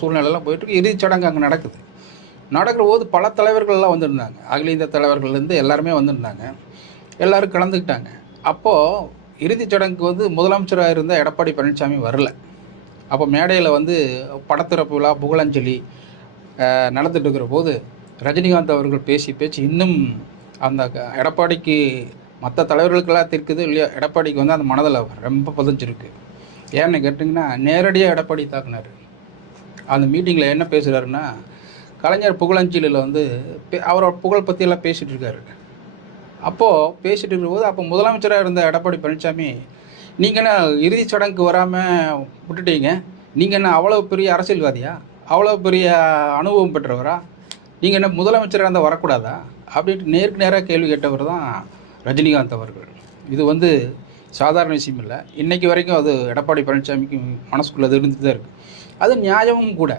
சூழ்நிலைலாம் போயிட்டுருக்கு. இறுதிச் சடங்கு அங்கே நடக்குது. நடக்கிற போது பல தலைவர்கள்லாம் வந்திருந்தாங்க. அகில இந்திய தலைவர்கள்லேருந்து எல்லாருமே வந்திருந்தாங்க. எல்லோரும் கலந்துக்கிட்டாங்க. அப்போது இறுதிச் சடங்குக்கு வந்து முதலமைச்சராக இருந்த எடப்பாடி பழனிசாமி வரல. அப்போ மேடையில் வந்து படத்திறப்பு விழா, புகழஞ்சலி நடந்துட்டு இருக்கிற போது ரஜினிகாந்த் அவர்கள் பேச்சு இன்னும் அந்த எடப்பாடிக்கு மற்ற தலைவர்களுக்கெல்லாம் இருக்குது இல்லையா, எடப்பாடிக்கு வந்து அந்த மனதில் ரொம்ப பதிஞ்சிருக்கு. ஏன்னு கேட்டிங்கன்னா, நேரடியாக எடப்பாடி தாக்குனார். அந்த மீட்டிங்கில் என்ன பேசுகிறாருன்னா, கலைஞர் புகழஞ்சலியில் வந்து அவரோட புகழ் பற்றியெல்லாம் பேசிகிட்டு இருக்காரு. அப்போது பேசிகிட்டு இருக்கும்போது அப்போ முதலமைச்சராக இருந்த எடப்பாடி பழனிசாமி, நீங்கள் என்ன இறுதிச் சடங்குக்கு வராமல் விட்டுட்டீங்க, நீங்கள் என்ன அவ்வளோ பெரிய அரசியல்வாதியா, அவ்வளோ பெரிய அனுபவம் பெற்றவரா, நீங்கள் என்ன முதலமைச்சராக இருந்தால் வரக்கூடாதா அப்படின்ட்டு நேருக்கு நேராக கேள்வி கேட்டவர் தான் ரஜினிகாந்த் அவர்கள். இது வந்து சாதாரண விஷயம் இல்லை. இன்றைக்கி வரைக்கும் அது எடப்பாடி பழனிசாமிக்கு மனசுக்குள்ளே அது இருந்துட்டு தான் இருக்குது. அது நியாயமும் கூட.